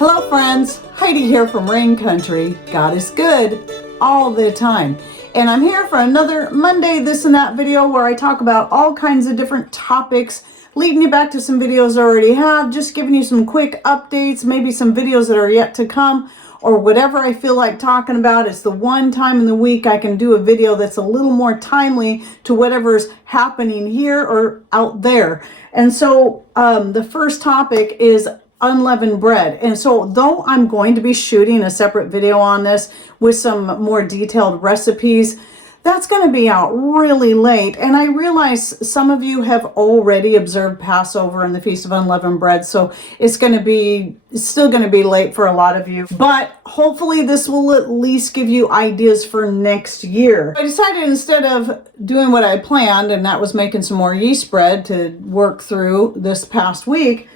Hello friends, Heidi here from Rain Country. God is good all the time. And I'm here for another Monday this and that video where I talk about all kinds of different topics, leading you back to some videos I already have, just giving you some quick updates, maybe some videos that are yet to come, or whatever I feel like talking about. It's the one time in the week I can do a video that's a little more timely to whatever's happening here or out there. And so the first topic is unleavened bread. And so though I'm going to be shooting a separate video on this with some more detailed recipes, that's going to be out really late. And I realize some of you have already observed Passover and the Feast of Unleavened Bread, so it's still going to be late for a lot of you. But hopefully this will at least give you ideas for next year. I decided instead of doing what I planned, and that was making some more yeast bread to work through this past week,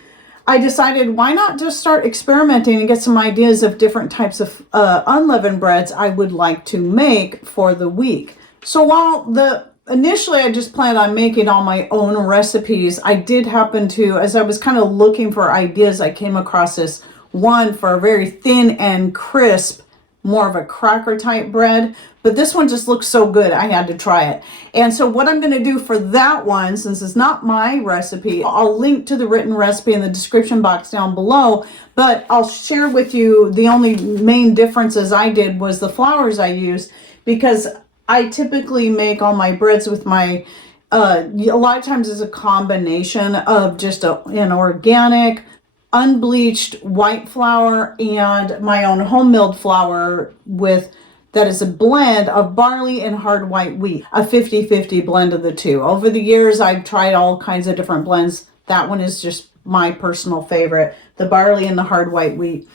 I decided why not just start experimenting and get some ideas of different types of unleavened breads I would like to make for the week. So while initially I just planned on making all my own recipes, I did happen to, as I was kind of looking for ideas, I came across this one for a very thin and crisp, more of a cracker type bread, but this one just looks so good I had to try it. And so what I'm going to do for that one, since it's not my recipe, I'll link to the written recipe in the description box down below, but I'll share with you the only main differences I did was the flours I used, because I typically make all my breads with my a lot of times it's a combination of just an organic unbleached white flour and my own home milled flour that is a blend of barley and hard white wheat, a 50-50 blend of the two. Over the years, I've tried all kinds of different blends. That one is just my personal favorite, the barley and the hard white wheat.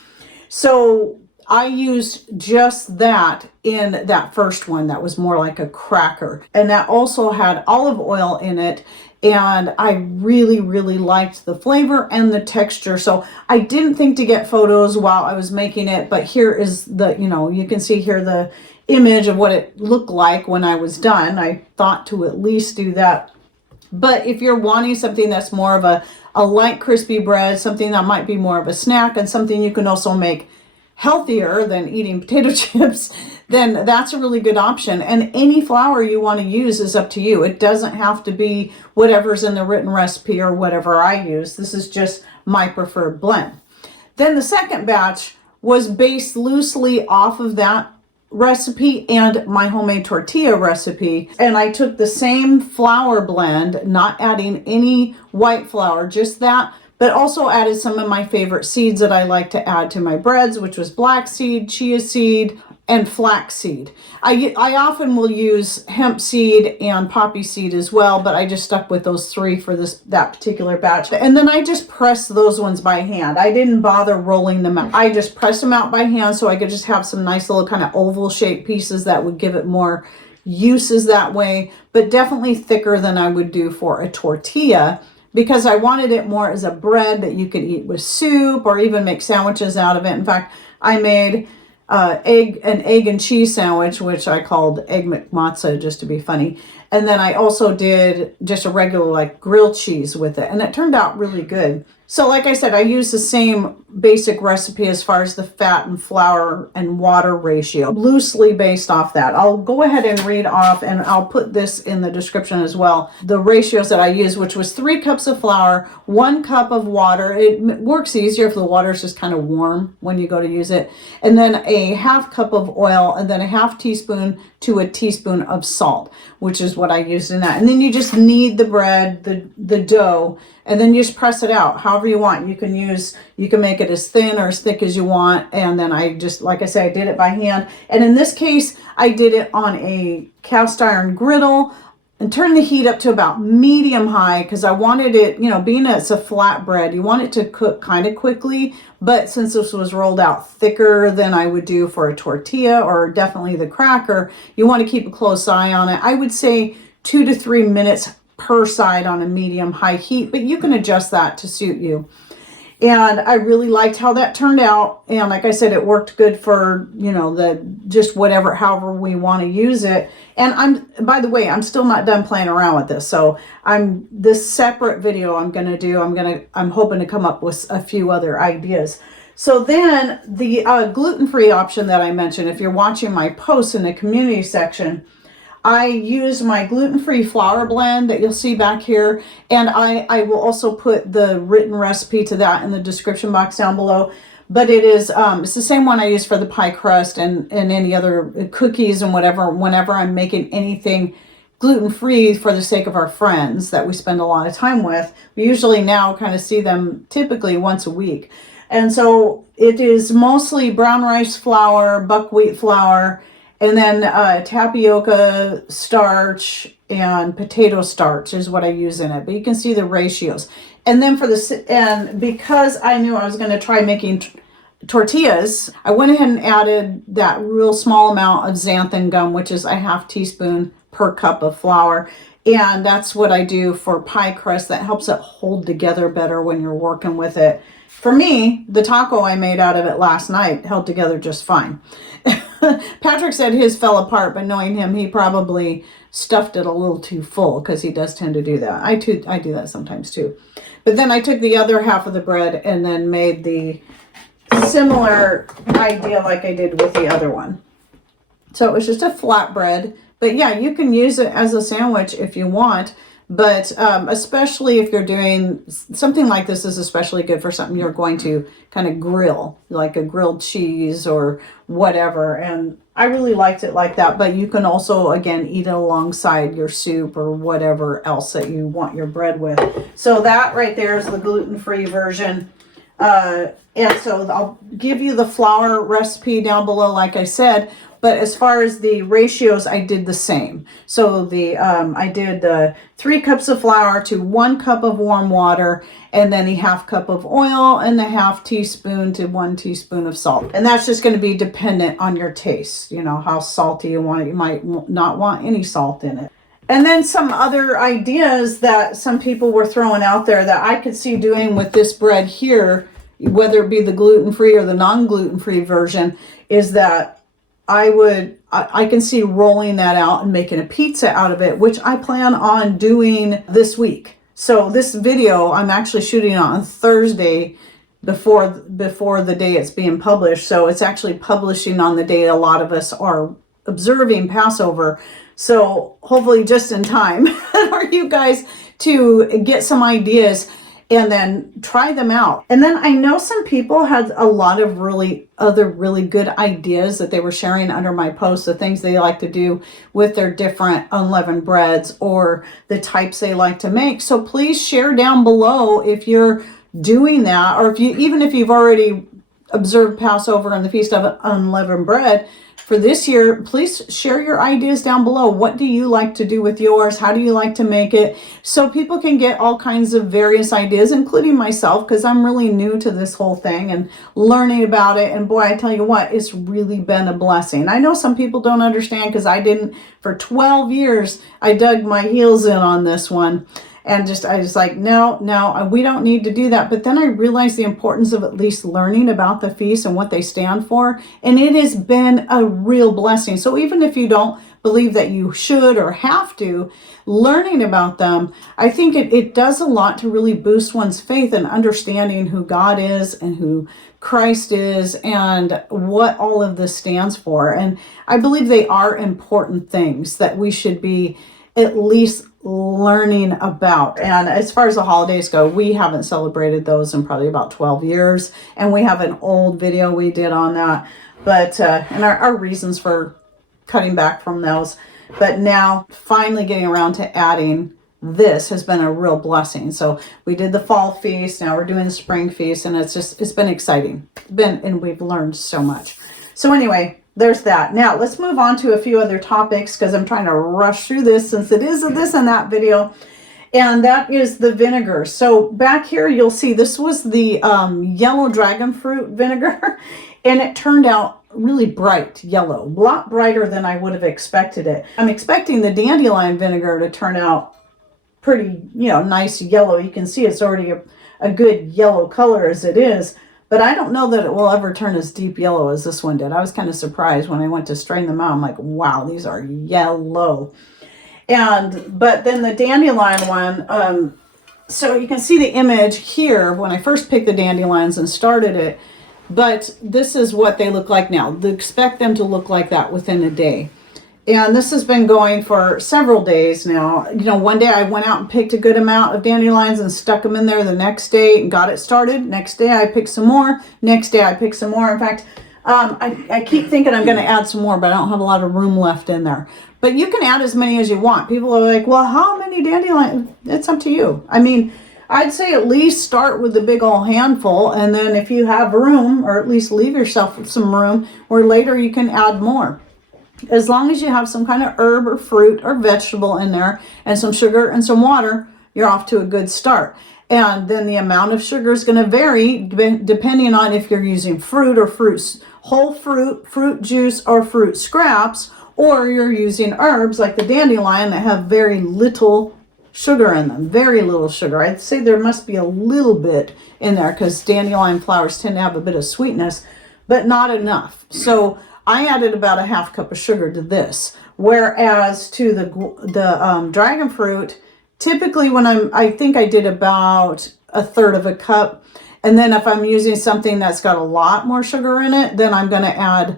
So I used just that in that first one that was more like a cracker. And that also had olive oil in it. And I really, really liked the flavor and the texture. So I didn't think to get photos while I was making it, but here is you can see here the image of what it looked like when I was done. I thought to at least do that. But if you're wanting something that's more of a light crispy bread, something that might be more of a snack and something you can also make healthier than eating potato chips, then that's a really good option. And any flour you want to use is up to you. It doesn't have to be whatever's in the written recipe or whatever I use. This is just my preferred blend. Then the second batch was based loosely off of that recipe and my homemade tortilla recipe. And I took the same flour blend, not adding any white flour, just that, but also added some of my favorite seeds that I like to add to my breads, which was black seed, chia seed, and flax seed. I often will use hemp seed and poppy seed as well, but I just stuck with those three for that particular batch. And then I just pressed those ones by hand. I didn't bother rolling them out. I just pressed them out by hand so I could just have some nice little kind of oval shaped pieces that would give it more uses that way, but definitely thicker than I would do for a tortilla, because I wanted it more as a bread that you could eat with soup or even make sandwiches out of it. In fact, I made an egg and cheese sandwich, which I called Egg McMatza just to be funny. And then I also did just a regular like grilled cheese with it, and it turned out really good. So like I said, I used the same basic recipe as far as the fat and flour and water ratio, loosely based off that. I'll go ahead and read off, and I'll put this in the description as well, the ratios that I used, which was 3 cups of flour, 1 cup of water. It works easier if the water is just kind of warm when you go to use it. And then a 1/2 cup of oil, and then a 1/2 teaspoon to a teaspoon of salt, which is what I used in that. And then you just knead the bread, the dough, and then you just press it out however you want. You can make it as thin or as thick as you want. And then I just, like I said, I did it by hand. And in this case, I did it on a cast iron griddle and turned the heat up to about medium high, because I wanted it, being it's a flat bread, you want it to cook kind of quickly. But since this was rolled out thicker than I would do for a tortilla or definitely the cracker, you want to keep a close eye on it. I would say 2 to 3 minutes per side on a medium high heat, but you can adjust that to suit you. And I really liked how that turned out. And like I said, it worked good for, just whatever, however we want to use it. And by the way, I'm still not done playing around with this. So this separate video I'm going to do, I'm hoping to come up with a few other ideas. So then the gluten-free option that I mentioned, if you're watching my posts in the community section, I use my gluten-free flour blend that you'll see back here. And I will also put the written recipe to that in the description box down below. But it is, it's the same one I use for the pie crust and any other cookies and whatever, whenever I'm making anything gluten-free for the sake of our friends that we spend a lot of time with. We usually now kind of see them typically once a week. And so it is mostly brown rice flour, buckwheat flour, and then tapioca starch and potato starch is what I use in it. But you can see the ratios. And then and because I knew I was going to try making tortillas, I went ahead and added that real small amount of xanthan gum, which is a half teaspoon per cup of flour. And that's what I do for pie crust. That helps it hold together better when you're working with it. For me, the taco I made out of it last night held together just fine. Patrick said his fell apart, but knowing him, he probably stuffed it a little too full because he does tend to do that. I do that sometimes too. But then I took the other half of the bread and then made the similar idea like I did with the other one. So it was just a flat bread. But yeah, you can use it as a sandwich if you want. But especially if you're doing something like this, is especially good for something you're going to kind of grill, like a grilled cheese or whatever. And I really liked it like that. But you can also, again, eat it alongside your soup or whatever else that you want your bread with. So that right there is the gluten-free version. And so I'll give you the flour recipe down below, like I said. But as far as the ratios, I did the same. So I did 3 cups of flour to 1 cup of warm water, and then a half cup of oil and a half teaspoon to 1 teaspoon of salt. And that's just going to be dependent on your taste, you know, how salty you want it. You might not want any salt in it. And then some other ideas that some people were throwing out there that I could see doing with this bread here, whether it be the gluten-free or the non-gluten-free version, is that I can see rolling that out and making a pizza out of it, which I plan on doing this week. So this video, I'm actually shooting on Thursday before the day it's being published. So it's actually publishing on the day a lot of us are observing Passover. So hopefully just in time for you guys to get some ideas and then try them out. And then I know some people had a lot of really good ideas that they were sharing under my posts, the things they like to do with their different unleavened breads or the types they like to make. So please share down below if you're doing that, or even if you've already observed Passover and the Feast of Unleavened Bread for this year. Please share your ideas down below. What do you like to do with yours? How do you like to make it? So people can get all kinds of various ideas, including myself, because I'm really new to this whole thing and learning about it. And boy, I tell you what, it's really been a blessing. I know some people don't understand because I didn't. For 12 years, I dug my heels in on this one. And I was like, no, we don't need to do that. But then I realized the importance of at least learning about the feast and what they stand for. And it has been a real blessing. So even if you don't believe that you should or have to, learning about them, I think it does a lot to really boost one's faith and understanding who God is and who Christ is and what all of this stands for. And I believe they are important things that we should be at least learning about. And as far as the holidays go, we haven't celebrated those in probably about 12 years. And we have an old video we did on that. But, and our reasons for cutting back from those. But now finally getting around to adding this has been a real blessing. So we did the fall feast. Now we're doing the spring feast, and it's been exciting. And we've learned so much. So anyway, there's that. Now let's move on to a few other topics because I'm trying to rush through this since it is a this and that video. And that is the vinegar. So back here, you'll see this was the yellow dragon fruit vinegar. And it turned out really bright yellow, a lot brighter than I would have expected it. I'm expecting the dandelion vinegar to turn out pretty, nice yellow. You can see it's already a good yellow color as it is. But I don't know that it will ever turn as deep yellow as this one did. I was kind of surprised when I went to strain them out. I'm like, wow, these are yellow. But then the dandelion one, so you can see the image here when I first picked the dandelions and started it. But this is what they look like now. Expect them to look like that within a day. And this has been going for several days now. You know, one day I went out and picked a good amount of dandelions and stuck them in there the next day and got it started. Next day I picked some more. Next day I picked some more. In fact, I keep thinking I'm going to add some more, but I don't have a lot of room left in there. But you can add as many as you want. People are like, well, how many dandelions? It's up to you. I mean, I'd say at least start with the big old handful, and then if you have room, or at least leave yourself some room, where later you can add more. As long as you have some kind of herb or fruit or vegetable in there and some sugar and some water, you're off to a good start. And then the amount of sugar is going to vary depending on if you're using fruit or fruits, whole fruit, fruit juice, or fruit scraps, or you're using herbs like the dandelion that have very little sugar in them, very little sugar. I'd say there must be a little bit in there because dandelion flowers tend to have a bit of sweetness, but not enough. So I added about a half cup of sugar to this, whereas to the dragon fruit, typically when I think I did about a third of a cup. And then if I'm using something that's got a lot more sugar in it, then I'm going to add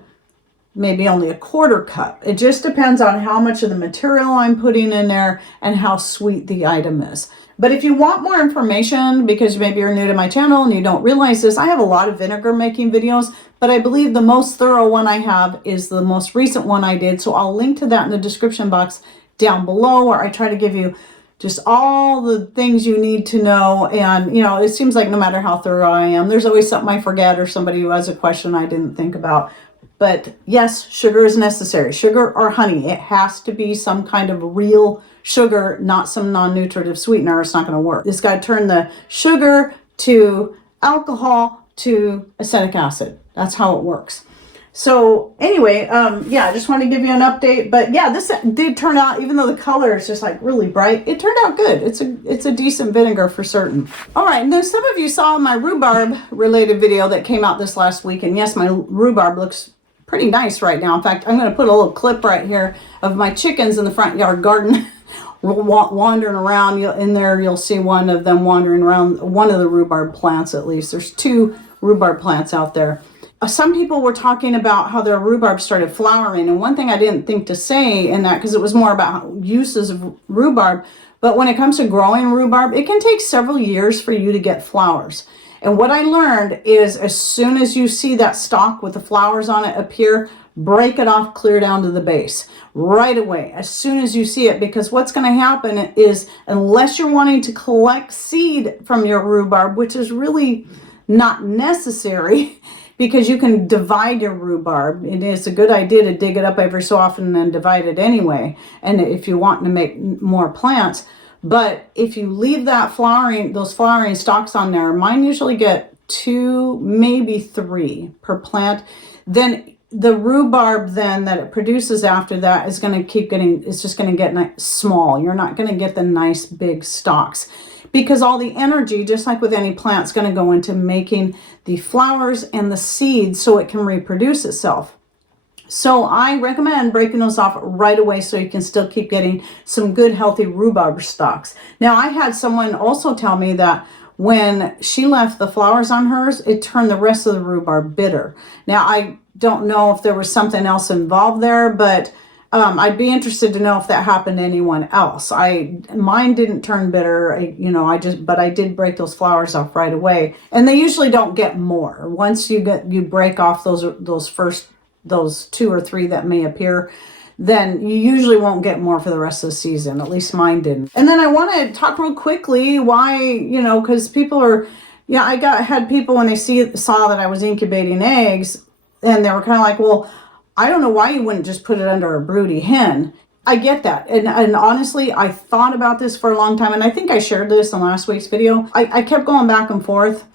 maybe only a quarter cup. It just depends on how much of the material I'm putting in there and how sweet the item is. But if you want more information, because maybe you're new to my channel and you don't realize this, I have a lot of vinegar making videos, but I believe the most thorough one I have is the most recent one I did. So I'll link to that in the description box down below, where I try to give you just all the things you need to know. And, you know, it seems like no matter how thorough I am, there's always something I forget or somebody who has a question I didn't think about. But yes, sugar is necessary. Sugar or honey. It has to be some kind of real sugar, not some non-nutritive sweetener. It's not going to work. It's got to turn the sugar to alcohol to acetic acid. That's how it works. So anyway, yeah, I just want to give you an update. But yeah, this did turn out, even though the color is just like really bright, it turned out good. It's a decent vinegar for certain. All right, and then some of you saw my rhubarb related video that came out this last week. And yes, my rhubarb looks pretty nice right now. In fact, I'm going to put a little clip right here of my chickens in the front yard garden wandering around. In there, you'll see one of them wandering around one of the rhubarb plants at least. There's 2 rhubarb plants out there. Some people were talking about how their rhubarb started flowering. And one thing I didn't think to say in that, because it was more about uses of rhubarb, but when it comes to growing rhubarb, it can take several years for you to get flowers. And what I learned is as soon as you see that stalk with the flowers on it appear, break it off clear down to the base right away as soon as you see it, because what's going to happen is, unless you're wanting to collect seed from your rhubarb, which is really not necessary because you can divide your rhubarb. It is a good idea to dig it up every so often and then divide it anyway, and if you want to make more plants. But if you leave that those flowering stalks on there, mine usually get 2, maybe 3 per plant. Then the rhubarb then that it produces after that is going to keep getting, it's just going to get small. You're not going to get the nice big stalks, because all the energy, just like with any plant, is going to go into making the flowers and the seeds so it can reproduce itself. So I recommend breaking those off right away so you can still keep getting some good healthy rhubarb stalks. Now, I had someone also tell me that when she left the flowers on hers, it turned the rest of the rhubarb bitter. Now, I don't know if there was something else involved there, but I'd be interested to know if that happened to anyone else. Mine didn't turn bitter, but I did break those flowers off right away, and they usually don't get more once you break off those 2 or 3 that may appear. Then you usually won't get more for the rest of the season. At least mine didn't. And then I want to talk real quickly why, because people are, had people when they saw that I was incubating eggs, and they were kind of like, well, I don't know why you wouldn't just put it under a broody hen. I get that. And honestly, I thought about this for a long time. And I think I shared this in last week's video. I kept going back and forth.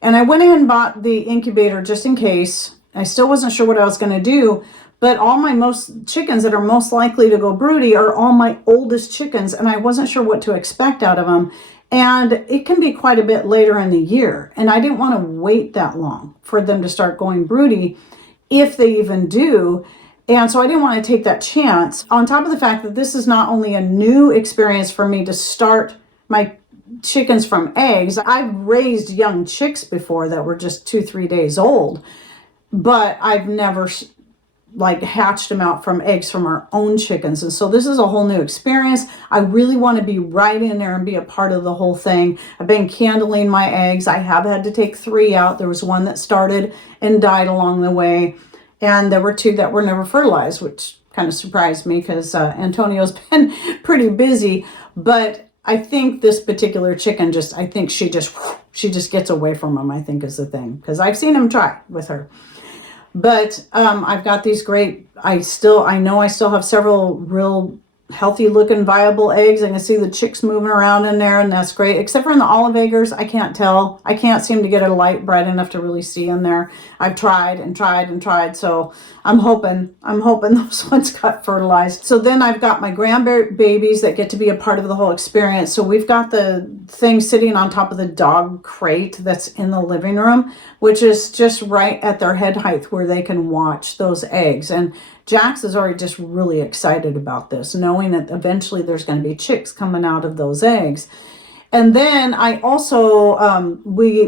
And I went ahead and bought the incubator just in case. I still wasn't sure what I was going to do. But all my chickens that are most likely to go broody are all my oldest chickens. And I wasn't sure what to expect out of them. And it can be quite a bit later in the year. And I didn't want to wait that long for them to start going broody, if they even do. And so I didn't want to take that chance. On top of the fact that this is not only a new experience for me to start my chickens from eggs. I've raised young chicks before that were just 2-3 days old, but I've never like hatched them out from eggs from our own chickens. And so this is a whole new experience. I really want to be right in there and be a part of the whole thing. I've been candling my eggs. I have had to take 3 out. There was one that started and died along the way. And there were 2 that were never fertilized, which kind of surprised me because Antonio's been pretty busy. But I think this particular chicken I think she just gets away from them, I think is the thing. Because I've seen him try with her. But I've got these great, I know I still have several real healthy looking viable eggs. I can see the chicks moving around in there, and that's great. Except for in the olive eggers, I can't tell. I can't seem to get a light bright enough to really see in there. I've tried and tried and tried, so I'm hoping those ones got fertilized. So then I've got my grandbabies that get to be a part of the whole experience. So we've got the thing sitting on top of the dog crate that's in the living room, which is just right at their head height where they can watch those eggs. And Jax is already just really excited about this, knowing that eventually there's going to be chicks coming out of those eggs. And then I also,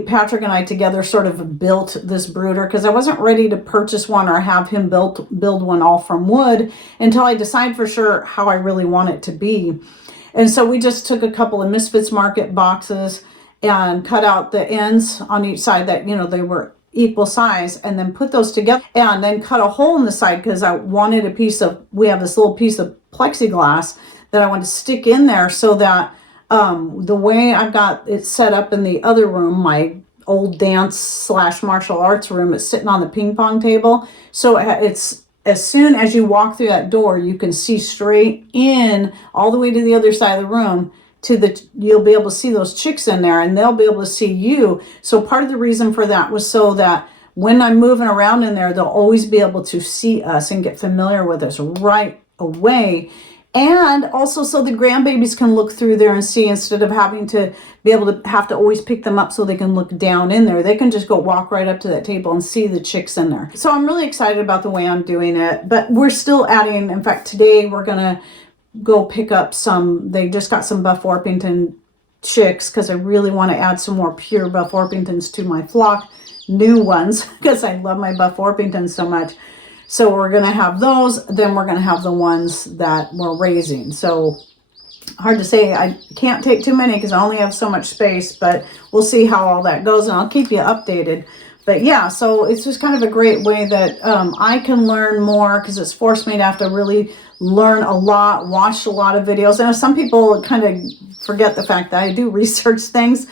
Patrick and I together sort of built this brooder because I wasn't ready to purchase one or have him build one all from wood until I decide for sure how I really want it to be. And so we just took a couple of Misfits Market boxes and cut out the ends on each side that, they were equal size, and then put those together and then cut a hole in the side because I wanted we have this little piece of plexiglass that I want to stick in there so that the way I've got it set up in the other room, my old dance / martial arts room, it's sitting on the ping pong table. So it's, as soon as you walk through that door, you can see straight in all the way to the other side of the room you'll be able to see those chicks in there, and they'll be able to see you. So part of the reason for that was so that when I'm moving around in there, they'll always be able to see us and get familiar with us right away. And also so the grandbabies can look through there and see, instead of having to be able to have to always pick them up so they can look down in there. They can just go walk right up to that table and see the chicks in there. So I'm really excited about the way I'm doing it, but we're still adding, in fact, today we're going to go pick up they just got some Buff Orpington chicks because I really want to add some more pure Buff Orpingtons to my flock, new ones, because I love my Buff Orpingtons so much. So we're going to have those, then we're going to have the ones that we're raising. So hard to say, I can't take too many because I only have so much space, but we'll see how all that goes, and I'll keep you updated. But yeah, so it's just kind of a great way that I can learn more, because it's forced me to have to really learn a lot, watch a lot of videos. And some people kind of forget the fact that I do research things.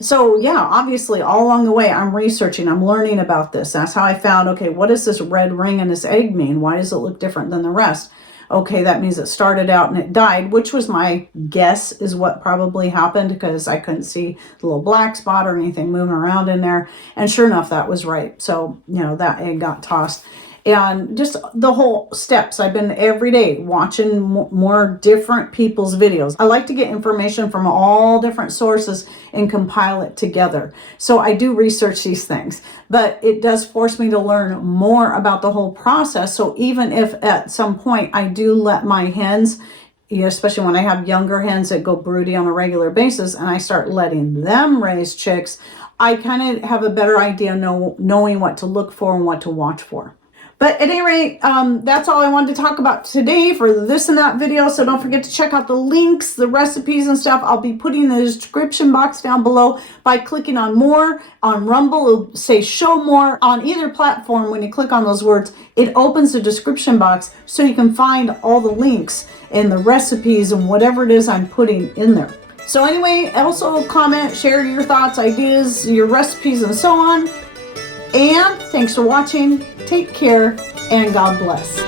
So yeah, obviously all along the way I'm researching, I'm learning about this. That's how I found, okay, what does this red ring in this egg mean? Why does it look different than the rest? Okay, that means it started out and it died, which was my guess is what probably happened, because I couldn't see the little black spot or anything moving around in there. And sure enough, that was right. So, that egg got tossed. And just the whole steps. I've been every day watching more different people's videos. I like to get information from all different sources and compile it together. So I do research these things, but it does force me to learn more about the whole process. So even if at some point I do let my hens, especially when I have younger hens that go broody on a regular basis, and I start letting them raise chicks, I kind of have a better idea knowing what to look for and what to watch for. But at any rate, that's all I wanted to talk about today for this and that video. So don't forget to check out the links, the recipes and stuff. I'll be putting in the description box down below by clicking on more. On Rumble, it'll say show more. On either platform, when you click on those words, it opens the description box so you can find all the links and the recipes and whatever it is I'm putting in there. So anyway, also comment, share your thoughts, ideas, your recipes, and so on. And thanks for watching. Take care, and God bless.